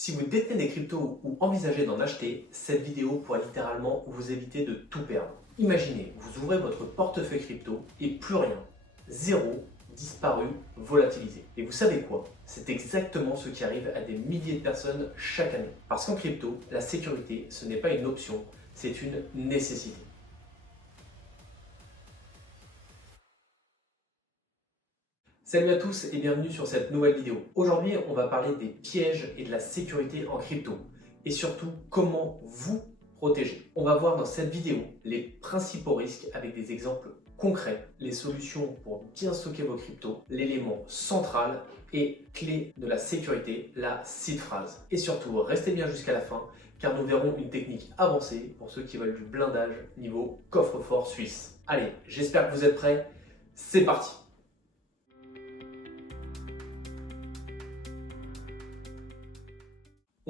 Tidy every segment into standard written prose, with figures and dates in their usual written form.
Si vous détenez des cryptos ou envisagez d'en acheter, cette vidéo pourra littéralement vous éviter de tout perdre. Imaginez, vous ouvrez votre portefeuille crypto et plus rien. Zéro, disparu, volatilisé. Et vous savez quoi? C'est exactement ce qui arrive à des milliers de personnes chaque année. Parce qu'en crypto, la sécurité, ce n'est pas une option, c'est une nécessité. Salut à tous et bienvenue sur cette nouvelle vidéo. Aujourd'hui, on va parler des pièges et de la sécurité en crypto et surtout comment vous protéger. On va voir dans cette vidéo les principaux risques avec des exemples concrets, les solutions pour bien stocker vos cryptos, l'élément central et clé de la sécurité, la seed phrase. Et surtout, restez bien jusqu'à la fin car nous verrons une technique avancée pour ceux qui veulent du blindage niveau coffre-fort suisse. Allez, j'espère que vous êtes prêts, c'est parti!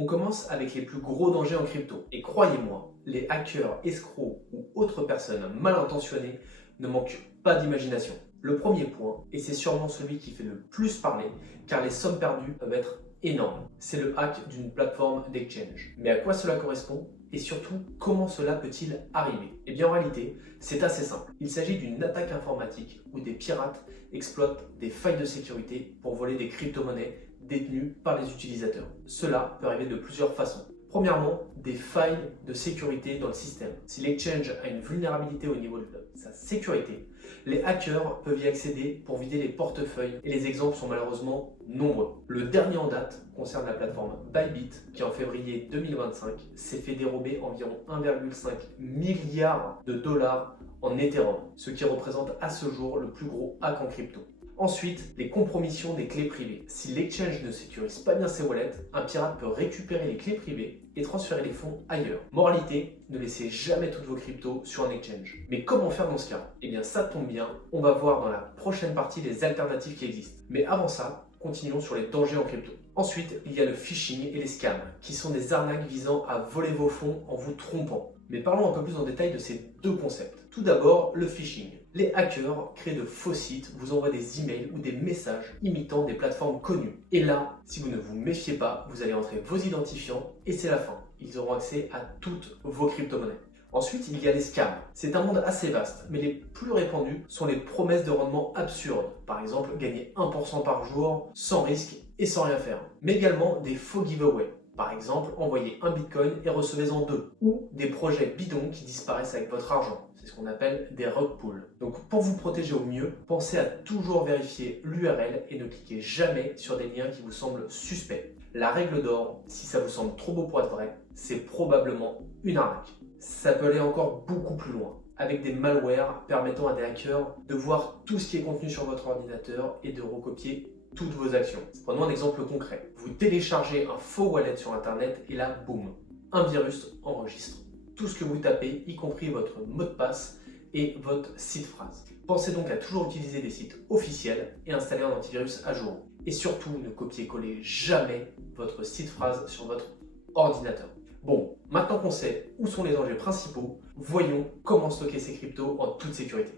On commence avec les plus gros dangers en crypto. Et croyez-moi, les hackers, escrocs ou autres personnes mal intentionnées ne manquent pas d'imagination. Le premier point, et c'est sûrement celui qui fait le plus parler, car les sommes perdues peuvent être énormes, c'est le hack d'une plateforme d'exchange. Mais à quoi cela correspond? Et surtout, comment cela peut-il arriver? Eh bien en réalité, c'est assez simple. Il s'agit d'une attaque informatique où des pirates exploitent des failles de sécurité pour voler des crypto-monnaies détenues par les utilisateurs. Cela peut arriver de plusieurs façons. Premièrement, des failles de sécurité dans le système. Si l'exchange a une vulnérabilité au niveau de sa sécurité, les hackers peuvent y accéder pour vider les portefeuilles et les exemples sont malheureusement nombreux. Le dernier en date concerne la plateforme Bybit qui en février 2025 s'est fait dérober environ 1,5 milliard de dollars en Ethereum, ce qui représente à ce jour le plus gros hack en crypto. Ensuite, les compromissions des clés privées. Si l'exchange ne sécurise pas bien ses wallets, un pirate peut récupérer les clés privées et transférer les fonds ailleurs. Moralité, ne laissez jamais toutes vos cryptos sur un exchange. Mais comment faire dans ce cas? Eh bien ça tombe bien, on va voir dans la prochaine partie les alternatives qui existent. Mais avant ça, continuons sur les dangers en crypto. Ensuite, il y a le phishing et les scams, qui sont des arnaques visant à voler vos fonds en vous trompant. Mais parlons un peu plus en détail de ces deux concepts. Tout d'abord, le phishing. Les hackers créent de faux sites, vous envoient des emails ou des messages imitant des plateformes connues. Et là, si vous ne vous méfiez pas, vous allez entrer vos identifiants et c'est la fin. Ils auront accès à toutes vos crypto-monnaies. Ensuite, il y a les scams. C'est un monde assez vaste, mais les plus répandus sont les promesses de rendement absurdes. Par exemple, gagner 1% par jour, sans risque et sans rien faire. Mais également des faux giveaways. Par exemple, envoyez un bitcoin et recevez-en deux. Ou des projets bidons qui disparaissent avec votre argent. C'est ce qu'on appelle des rug pulls. Donc pour vous protéger au mieux, pensez à toujours vérifier l'URL et ne cliquez jamais sur des liens qui vous semblent suspects. La règle d'or, si ça vous semble trop beau pour être vrai, c'est probablement une arnaque. Ça peut aller encore beaucoup plus loin, avec des malwares permettant à des hackers de voir tout ce qui est contenu sur votre ordinateur et de recopier toutes vos actions. Prenons un exemple concret. Vous téléchargez un faux wallet sur internet et là, boum, un virus enregistre tout ce que vous tapez, y compris votre mot de passe et votre seed phrase. Pensez donc à toujours utiliser des sites officiels et installer un antivirus à jour. Et surtout, ne copiez-collez jamais votre seed phrase sur votre ordinateur. Bon, maintenant qu'on sait où sont les dangers principaux, voyons comment stocker ces cryptos en toute sécurité.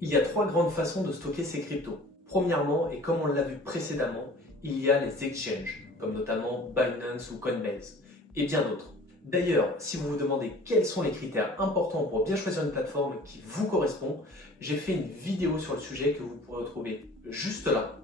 Il y a trois grandes façons de stocker ces cryptos. Premièrement, et comme on l'a vu précédemment, il y a les exchanges, comme notamment Binance ou Coinbase, et bien d'autres. D'ailleurs, si vous vous demandez quels sont les critères importants pour bien choisir une plateforme qui vous correspond, j'ai fait une vidéo sur le sujet que vous pourrez retrouver juste là,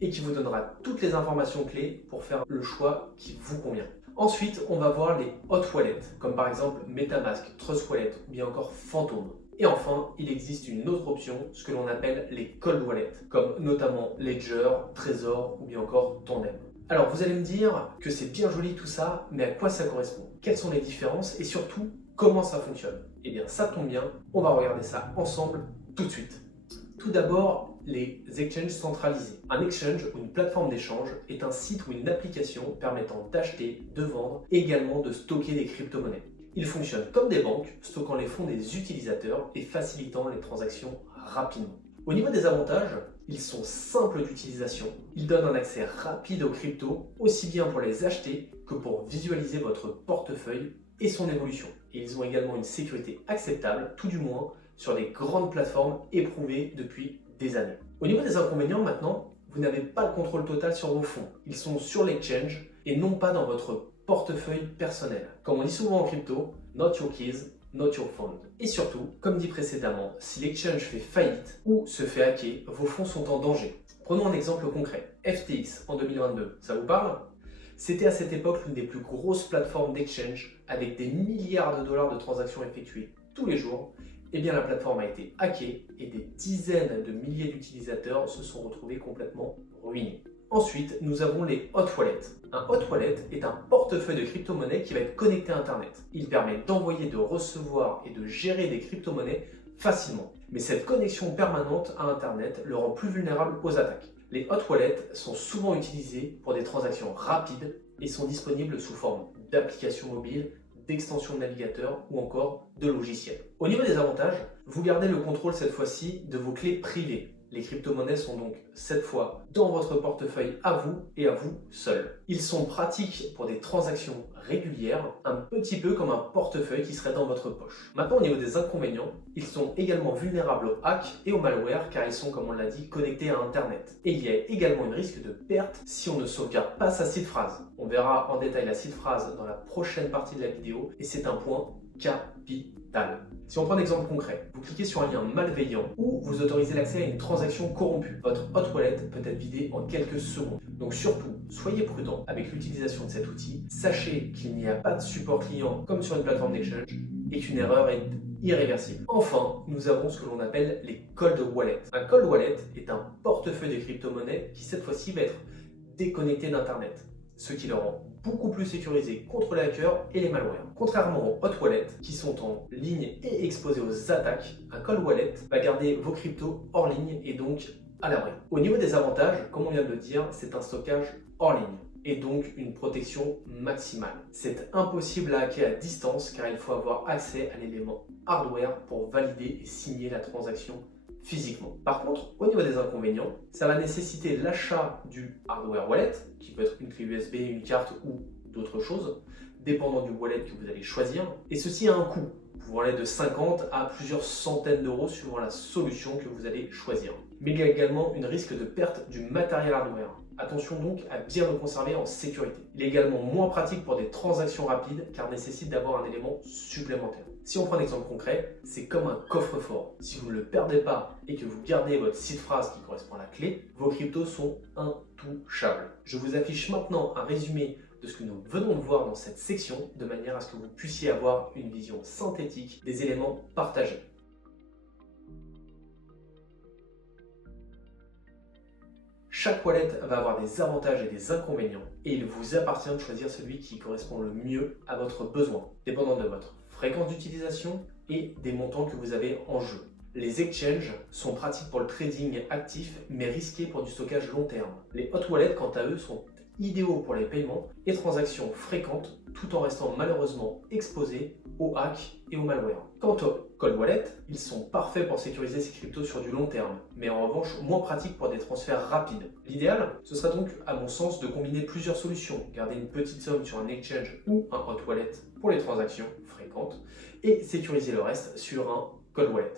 et qui vous donnera toutes les informations clés pour faire le choix qui vous convient. Ensuite, on va voir les hot wallets, comme par exemple MetaMask, Trust Wallet ou bien encore Phantom. Et enfin, il existe une autre option, ce que l'on appelle les cold wallets, comme notamment Ledger, Trezor ou bien encore Tandem. Alors vous allez me dire que c'est bien joli tout ça, mais à quoi ça correspond? Quelles sont les différences et surtout, comment ça fonctionne? Eh bien ça tombe bien, on va regarder ça ensemble tout de suite. Tout d'abord, les exchanges centralisés. Un exchange ou une plateforme d'échange est un site ou une application permettant d'acheter, de vendre et également de stocker des crypto-monnaies. Il fonctionne comme des banques, stockant les fonds des utilisateurs et facilitant les transactions rapidement. Au niveau des avantages, ils sont simples d'utilisation, ils donnent un accès rapide aux cryptos, aussi bien pour les acheter que pour visualiser votre portefeuille et son évolution. Et ils ont également une sécurité acceptable, tout du moins sur des grandes plateformes éprouvées depuis des années. Au niveau des inconvénients maintenant, vous n'avez pas le contrôle total sur vos fonds. Ils sont sur l'exchange et non pas dans votre portefeuille personnel. Comme on dit souvent en crypto, not your keys, not your fund. Et surtout, comme dit précédemment, si l'exchange fait faillite ou se fait hacker, vos fonds sont en danger. Prenons un exemple concret. FTX en 2022, ça vous parle? C'était à cette époque l'une des plus grosses plateformes d'exchange avec des milliards de dollars de transactions effectuées tous les jours. Eh bien, la plateforme a été hackée et des dizaines de milliers d'utilisateurs se sont retrouvés complètement ruinés. Ensuite, nous avons les hot wallets. Un hot wallet est un portefeuille de crypto-monnaies qui va être connecté à Internet. Il permet d'envoyer, de recevoir et de gérer des crypto-monnaies facilement. Mais cette connexion permanente à Internet le rend plus vulnérable aux attaques. Les hot wallets sont souvent utilisés pour des transactions rapides et sont disponibles sous forme d'applications mobiles, d'extensions de navigateur ou encore de logiciels. Au niveau des avantages, vous gardez le contrôle cette fois-ci de vos clés privées. Les crypto-monnaies sont donc cette fois dans votre portefeuille à vous et à vous seul. Ils sont pratiques pour des transactions régulières, un petit peu comme un portefeuille qui serait dans votre poche. Maintenant, au niveau des inconvénients, ils sont également vulnérables au hack et au malware car ils sont, comme on l'a dit, connectés à Internet. Et il y a également un risque de perte si on ne sauvegarde pas sa seed phrase. On verra en détail la seed phrase dans la prochaine partie de la vidéo et c'est un point capital. Si on prend un exemple concret, vous cliquez sur un lien malveillant ou vous autorisez l'accès à une transaction corrompue. Votre hot wallet peut être vidé en quelques secondes. Donc surtout, soyez prudent avec l'utilisation de cet outil. Sachez qu'il n'y a pas de support client comme sur une plateforme d'exchange et qu'une erreur est irréversible. Enfin, nous avons ce que l'on appelle les cold wallets. Un cold wallet est un portefeuille de crypto-monnaies qui cette fois-ci va être déconnecté d'Internet, ce qui le rend beaucoup plus sécurisé contre les hackers et les malwares. Contrairement aux hot wallets qui sont en ligne et exposés aux attaques, un cold wallet va garder vos cryptos hors ligne et donc à l'abri. Au niveau des avantages, comme on vient de le dire, c'est un stockage hors ligne et donc une protection maximale. C'est impossible à hacker à distance car il faut avoir accès à l'élément hardware pour valider et signer la transaction physiquement. Par contre, au niveau des inconvénients, ça va nécessiter l'achat du hardware wallet, qui peut être une clé USB, une carte ou d'autres choses, dépendant du wallet que vous allez choisir. Et ceci a un coût, pouvant aller de 50 à plusieurs centaines d'euros suivant la solution que vous allez choisir. Mais il y a également un risque de perte du matériel hardware. Attention donc à bien le conserver en sécurité. Il est également moins pratique pour des transactions rapides car nécessite d'avoir un élément supplémentaire. Si on prend un exemple concret, c'est comme un coffre-fort. Si vous ne le perdez pas et que vous gardez votre seed phrase qui correspond à la clé, vos cryptos sont intouchables. Je vous affiche maintenant un résumé de ce que nous venons de voir dans cette section de manière à ce que vous puissiez avoir une vision synthétique des éléments partagés. Chaque wallet va avoir des avantages et des inconvénients et il vous appartient de choisir celui qui correspond le mieux à votre besoin, dépendant de votre fréquence d'utilisation et des montants que vous avez en jeu. Les exchanges sont pratiques pour le trading actif mais risqués pour du stockage long terme. Les hot wallets, quant à eux, sont idéaux pour les paiements et transactions fréquentes tout en restant malheureusement exposés aux hacks et au malware. Quant aux cold wallets, ils sont parfaits pour sécuriser ces cryptos sur du long terme, mais en revanche moins pratiques pour des transferts rapides. L'idéal, ce serait donc à mon sens de combiner plusieurs solutions, garder une petite somme sur un exchange ou un hot wallet pour les transactions fréquentes et sécuriser le reste sur un cold wallet.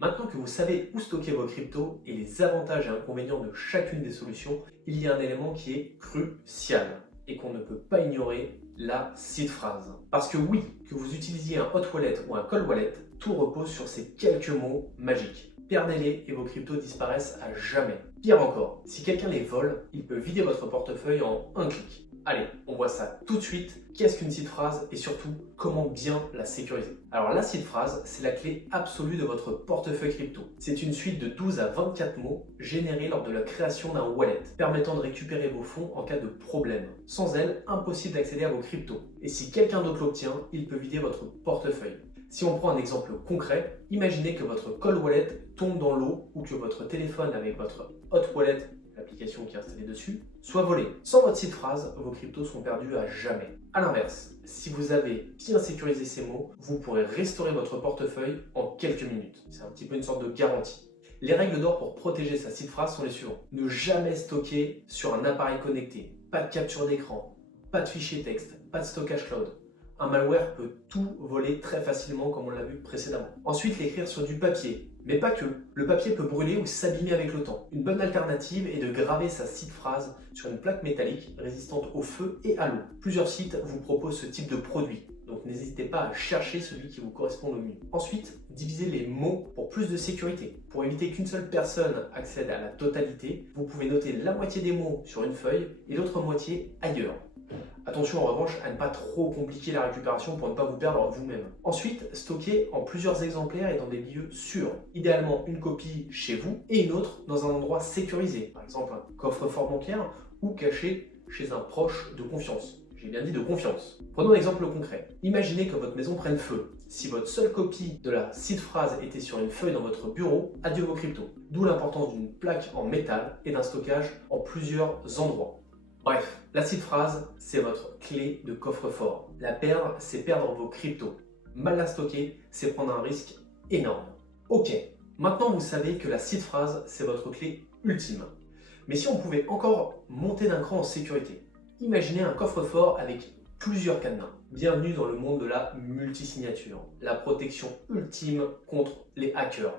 Maintenant que vous savez où stocker vos cryptos et les avantages et inconvénients de chacune des solutions, il y a un élément qui est crucial et qu'on ne peut pas ignorer, la seed phrase. Parce que oui, que vous utilisiez un hot wallet ou un cold wallet, tout repose sur ces quelques mots magiques. Perdez-les et vos cryptos disparaissent à jamais. Pire encore, si quelqu'un les vole, il peut vider votre portefeuille en un clic. Allez, on voit ça tout de suite. Qu'est-ce qu'une seed phrase et surtout, comment bien la sécuriser? Alors la seed phrase, c'est la clé absolue de votre portefeuille crypto. C'est une suite de 12 à 24 mots générés lors de la création d'un wallet, permettant de récupérer vos fonds en cas de problème. Sans elle, impossible d'accéder à vos cryptos. Et si quelqu'un d'autre l'obtient, il peut vider votre portefeuille. Si on prend un exemple concret, imaginez que votre cold wallet tombe dans l'eau ou que votre téléphone avec votre hot wallet, l'application qui est installée dessus, soit volé. Sans votre seed phrase, vos cryptos sont perdus à jamais. A l'inverse, si vous avez bien sécurisé ces mots, vous pourrez restaurer votre portefeuille en quelques minutes. C'est un petit peu une sorte de garantie. Les règles d'or pour protéger sa seed phrase sont les suivantes. Ne jamais stocker sur un appareil connecté. Pas de capture d'écran, pas de fichier texte, pas de stockage cloud. Un malware peut tout voler très facilement comme on l'a vu précédemment. Ensuite, l'écrire sur du papier. Mais pas que. Le papier peut brûler ou s'abîmer avec le temps. Une bonne alternative est de graver sa seed phrase sur une plaque métallique résistante au feu et à l'eau. Plusieurs sites vous proposent ce type de produit, donc n'hésitez pas à chercher celui qui vous correspond le mieux. Ensuite, divisez les mots pour plus de sécurité. Pour éviter qu'une seule personne accède à la totalité, vous pouvez noter la moitié des mots sur une feuille et l'autre moitié ailleurs. Attention en revanche à ne pas trop compliquer la récupération pour ne pas vous perdre vous-même. Ensuite, stockez en plusieurs exemplaires et dans des lieux sûrs. Idéalement une copie chez vous et une autre dans un endroit sécurisé, par exemple un coffre-fort bancaire ou caché chez un proche de confiance. J'ai bien dit de confiance. Prenons un exemple concret. Imaginez que votre maison prenne feu. Si votre seule copie de la seed phrase était sur une feuille dans votre bureau, adieu vos cryptos. D'où l'importance d'une plaque en métal et d'un stockage en plusieurs endroits. Bref, la seed phrase, c'est votre clé de coffre-fort. La perdre, c'est perdre vos cryptos. Mal la stocker, c'est prendre un risque énorme. Ok, maintenant vous savez que la seed phrase, c'est votre clé ultime. Mais si on pouvait encore monter d'un cran en sécurité, imaginez un coffre-fort avec plusieurs cadenas. Bienvenue dans le monde de la multisignature, la protection ultime contre les hackers.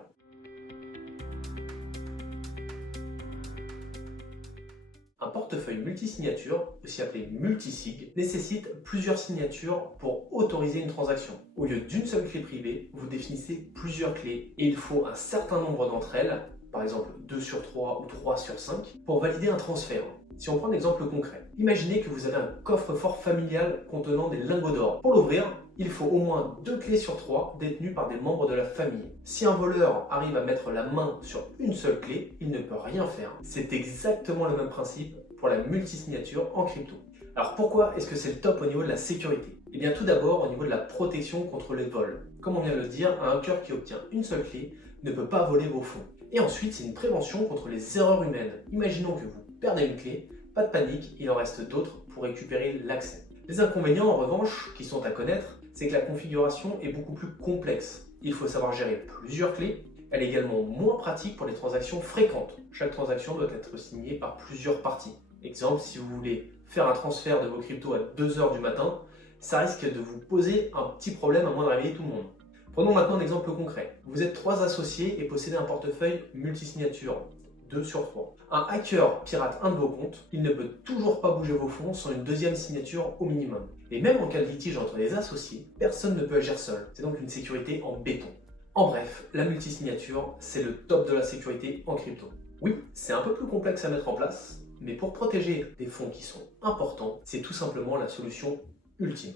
Un portefeuille multisignature, aussi appelé multisig, nécessite plusieurs signatures pour autoriser une transaction. Au lieu d'une seule clé privée, vous définissez plusieurs clés et il faut un certain nombre d'entre elles, par exemple 2 sur 3 ou 3 sur 5, pour valider un transfert. Si on prend un exemple concret, imaginez que vous avez un coffre-fort familial contenant des lingots d'or. Pour l'ouvrir, il faut au moins 2 clés sur 3 détenues par des membres de la famille. Si un voleur arrive à mettre la main sur une seule clé, il ne peut rien faire. C'est exactement le même principe pour la multisignature en crypto. Alors pourquoi est-ce que c'est le top au niveau de la sécurité? Eh bien tout d'abord au niveau de la protection contre les vols. Comme on vient de le dire, un hacker qui obtient une seule clé ne peut pas voler vos fonds. Et ensuite, c'est une prévention contre les erreurs humaines. Imaginons que vous perdez une clé, pas de panique, il en reste d'autres pour récupérer l'accès. Les inconvénients en revanche, qui sont à connaître, c'est que la configuration est beaucoup plus complexe. Il faut savoir gérer plusieurs clés. Elle est également moins pratique pour les transactions fréquentes. Chaque transaction doit être signée par plusieurs parties. Exemple, si vous voulez faire un transfert de vos cryptos à 2 h du matin, ça risque de vous poser un petit problème à moins de réveiller tout le monde. Prenons maintenant un exemple concret. Vous êtes 3 associés et possédez un portefeuille multisignature, 2 sur 3. Un hacker pirate un de vos comptes, il ne peut toujours pas bouger vos fonds sans une deuxième signature au minimum. Et même en cas de litige entre les associés, personne ne peut agir seul. C'est donc une sécurité en béton. En bref, la multisignature, c'est le top de la sécurité en crypto. Oui, c'est un peu plus complexe à mettre en place, mais pour protéger des fonds qui sont importants, c'est tout simplement la solution ultime.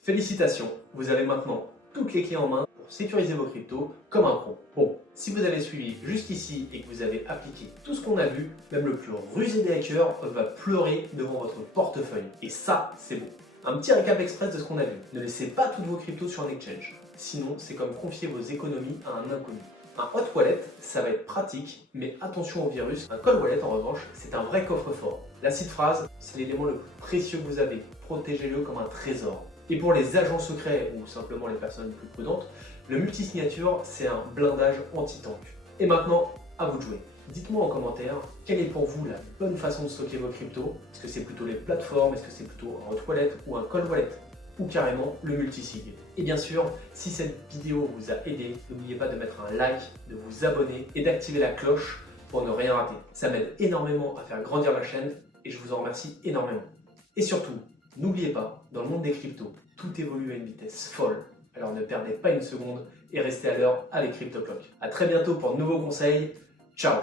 Félicitations, vous avez maintenant toutes les clés en main pour sécuriser vos cryptos comme un pro. Bon, si vous avez suivi jusqu'ici et que vous avez appliqué tout ce qu'on a vu, même le plus rusé des hackers va pleurer devant votre portefeuille. Et ça, c'est beau. Un petit récap express de ce qu'on a vu. Ne laissez pas toutes vos cryptos sur un exchange. Sinon, c'est comme confier vos économies à un inconnu. Un hot wallet, ça va être pratique, mais attention au virus. Un cold wallet, en revanche, c'est un vrai coffre-fort. La seed phrase, c'est l'élément le plus précieux que vous avez. Protégez-le comme un trésor. Et pour les agents secrets ou simplement les personnes plus prudentes, le multisignature, c'est un blindage anti-tank. Et maintenant, à vous de jouer. Dites-moi en commentaire, quelle est pour vous la bonne façon de stocker vos cryptos? Est-ce que c'est plutôt les plateformes? Est-ce que c'est plutôt un hot wallet ou un cold wallet? Ou carrément le multisig? Et bien sûr, si cette vidéo vous a aidé, n'oubliez pas de mettre un like, de vous abonner et d'activer la cloche pour ne rien rater. Ça m'aide énormément à faire grandir la chaîne et je vous en remercie énormément. Et surtout, n'oubliez pas, dans le monde des cryptos, tout évolue à une vitesse folle. Alors ne perdez pas une seconde et restez à l'heure avec CryptoClock. A très bientôt pour de nouveaux conseils. Ciao!